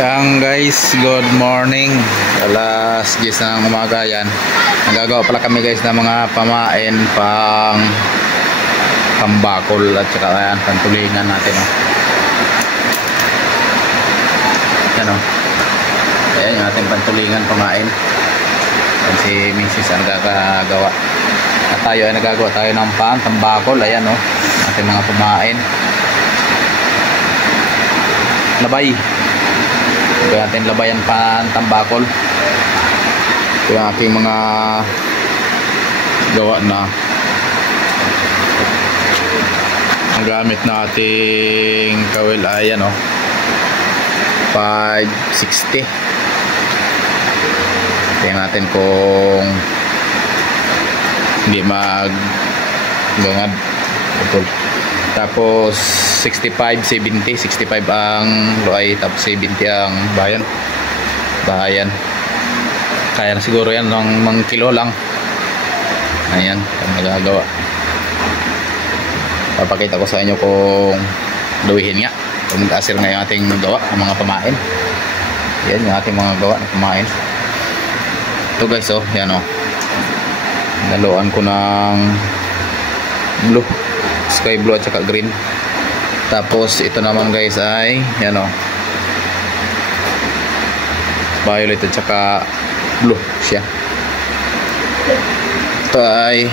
Yang guys, good morning. Alas 10 ng umaga yan. Nagagawa pala kami guys ng mga pamain pang tambakol at saka yan, pantulingan natin. Yan o. Ayan yung ating pantulingan pamain. Yan si Mrs. ang nagagawa. At tayo ay nagagawa tayo ng tambakol. Ayan o. Ating mga pamain. Labay. Ito natin labayan pa tambakol. Ito yung ating mga gawa na. Ang gamit nating kawil ay ano, 560. Tingnan natin kung hindi maggangad. Tapos 65, 70, 65 ang loay, tapos 70 ang bayan. Kaya na siguro yan ng mga kilo lang. Ayan, ang nagagawa. Papakita ko sa inyo kung luwihin nga, kung mag-asir nga yung ating gawa ng mga pamain. Yan yung ating mga gawa ng pamain. Ito guys, oh, yan oh. Naluan ko ng blue, sky blue at saka green. Tapos ito naman guys ay yan o, violet at saka blue siya. Ito ay,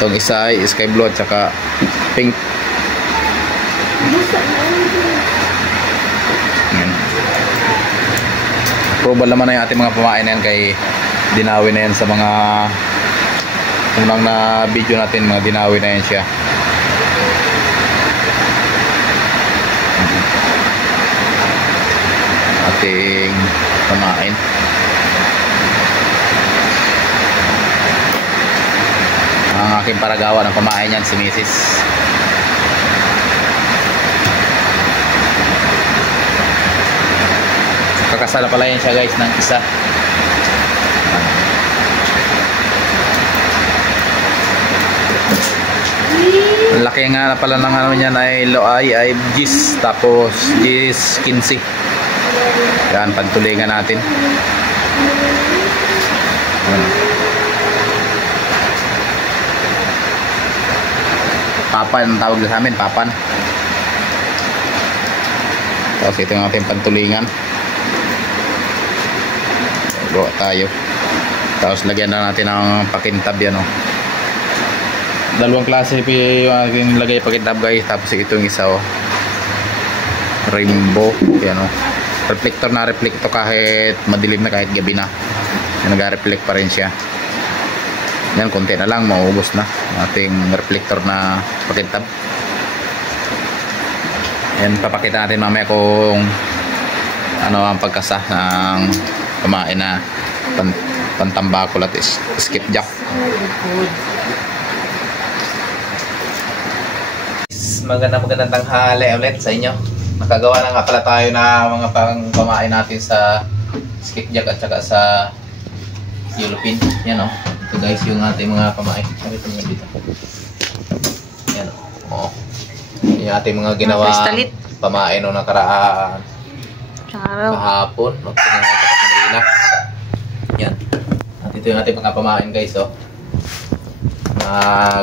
itong isa ay sky blue at saka pink. Yan. Approval naman na yung ating mga pamain na yan, kay dinawi na yan sa mga unang na video natin, mga dinawi na yan siya. Ating pamain. Ang aking paragawa ng pamain yan si Mrs. Kakasala pala yan siya guys ng isa. Ang laki nga pala ng ano niyan ay loay ay gis, tapos gis 15. Yan, pantulingan natin. Papan ang tawag sa amin, papan. Tapos ito yung ating pantulingan. Gawa tayo. Tapos lagyan na natin ng pakintab yan oh. Dalawang klase yung aking lagay pakintab guys. Tapos ito yung isa oh, rainbow yan oh. Reflector na reflector, kahit madilim na, kahit gabi na, nag-reflect pa rin siya. Yan, konti na lang maubos na ating reflector na pakintab. Yan, papakita natin mamaya kung ano ang pagkasa ng pamain na pantambakol at skipjack. Magandang tanghali ulit sa inyo. Nakagawa na nga pala tayo na mga pamain natin sa skipjack at saka sa yellow pin. Yan o. Ito guys yung ating mga pamain. Ito nga dito. Yan o. Yung ating mga ginawa pamain o nakaraan kahapon. Yan. At ito yung ating mga pamain guys o.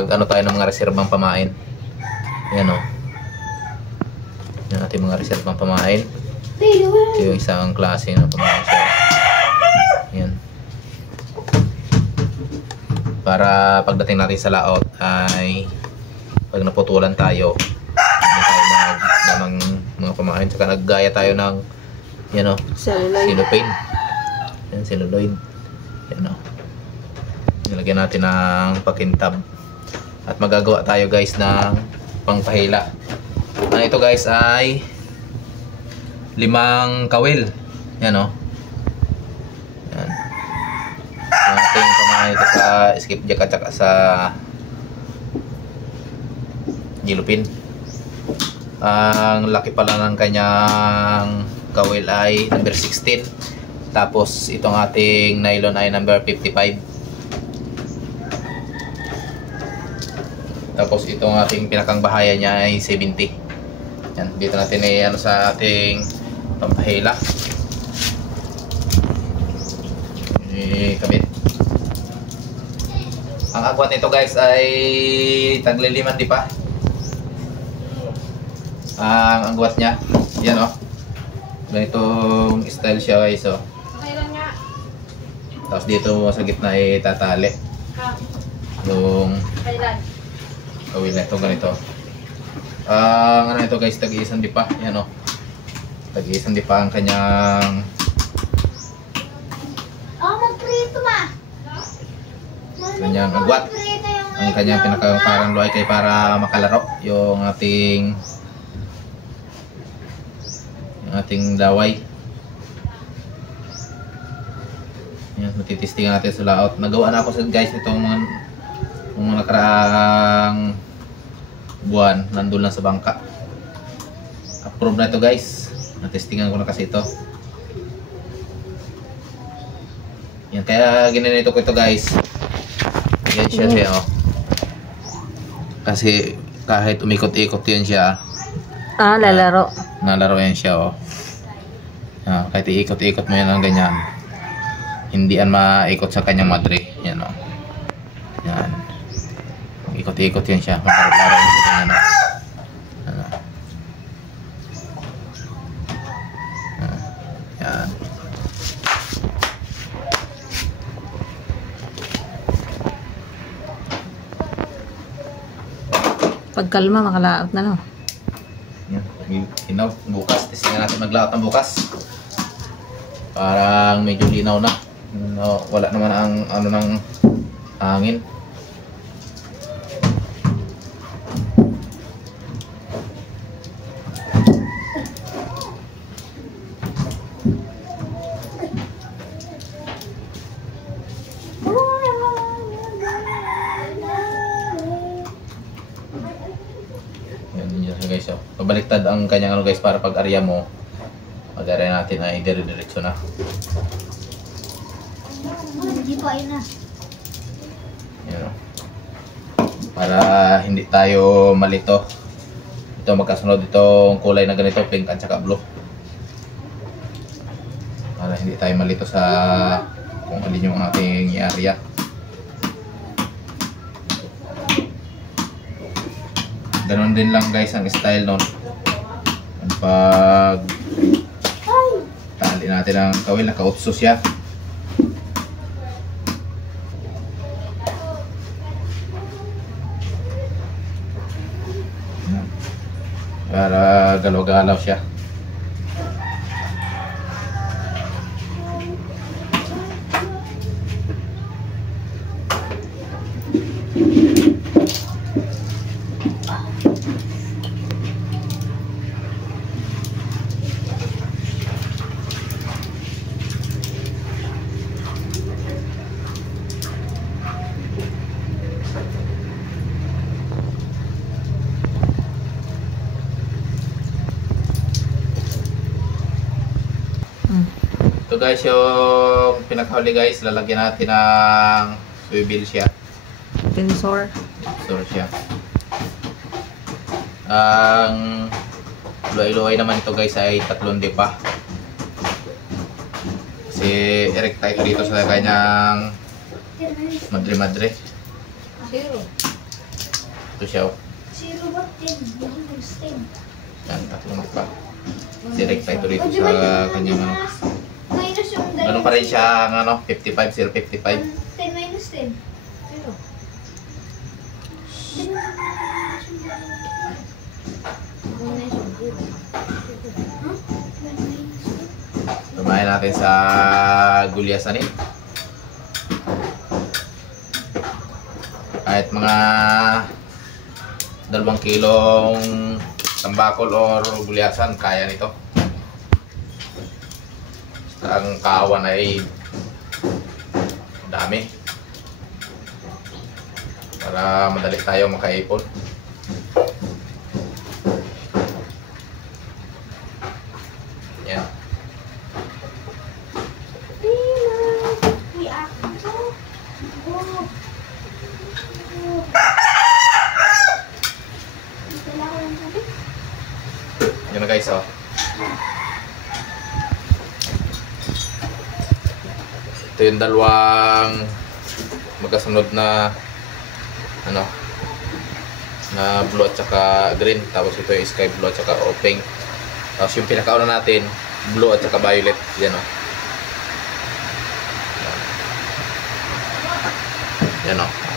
Ano tayo ng mga reserbang pamain. Yan o. Yung ating mga reserbang pamain. Ito yung isang klase ng pamain siya. Yan. Para pagdating natin sa laot ay pag naputulan tayo, hindi tayo mga pamain. Saka naggaya tayo ng yan o, cellophane. Yan, celluloid. Yan o. Nilagyan natin ng pakintab. At magagawa tayo guys ng pangpahila. Ito guys ay 5 kawil. Yan o. Yan. Ang ating pamain ito sa skipjack at saka sa yellow pin. Ang laki pala ng kanyang kawil ay number 16. Tapos itong ating nylon ay number 55. Tapos itong ating pinakang bahaya niya ay 70. Yan, dito natin ano sa ating pampahila. Kabit. Ang agwat nito guys ay tagliliman di pa. Ang agwat niya, yan oh. Ganitong style siya guys oh. Okay lang nga. Tapos dito sa gitna ay tatali. Yung Kailan? kawil na ito ganito. Ano ito guys, tag-iisang di pa. Yan oh. Tag-iisang di pa ang kanyang kanyang agwat. Ang kanyang pinakaparang luhay kay para makalaro yung ating daway. Yan, matitistingan natin sa layout. Nagawa na ako sa guys nitong mga nakaraang buwan, nandun lang sa bangka. Approve na ito guys. Natestingan ko na kasi ito. Yan, kaya ginanito ko ito guys. Yan siya oh. Kasi kahit umikot-ikot yan siya. Lalaro. Nalaro yan siya oh. Kahit iikot-ikot mo yan ng ganyan, hindi yan maikot sa kanyang madre. Yan oh. Yan. Ikot-ikot yan siya. Makalaro yan sa kanya oh. Yan. Pagkalma, makalaot na no. Yan. Bukas. Testingan natin maglaot ng bukas. Parang medyo linaw na. No, wala naman ang ano ng hangin. Guys, oh. Pabaliktad ang kanyang ano guys para pag area mo, pag-area natin ay dire-diretso na. Hindi pa yun na. Yan, oh. Para hindi tayo malito. Ito magkasunod itong kulay na ganito, pink at saka blue. Para hindi tayo malito sa kung alin yung ating area. Ganon din lang guys ang style nun. Pag tali natin ang kawil, naka-utso siya. Para galaw-galaw siya. Ito guys yung pinakahuli guys, lalagyan natin ng swivel siya. Tensor. Tensor siya. Ang luhay-luhay naman ito guys ay 3 dipa. Kasi erekta ito dito sa kanyang madre-madre. Zero. Ito siya oh. Zero ba? 10. Yan, 3 pa. Erekta ito dito sa kanyang ano. Minus yung Ganun pa rin siya ang ano, 55, 055. 10 minus 10. Zero. Tumahin natin sa gulyasanin. Kahit mga 2 kilong tambakol or gulyasan, kaya nito. Ang kawan ay dami para madali tayo makaipon. Yan. Yan na guys oh. Ito yung dalawang magkasunod na ano na blue at saka green. Tapos ito yung sky blue at saka pink. Tapos yung pinakauna natin, blue at saka violet. Yan o. Yan o.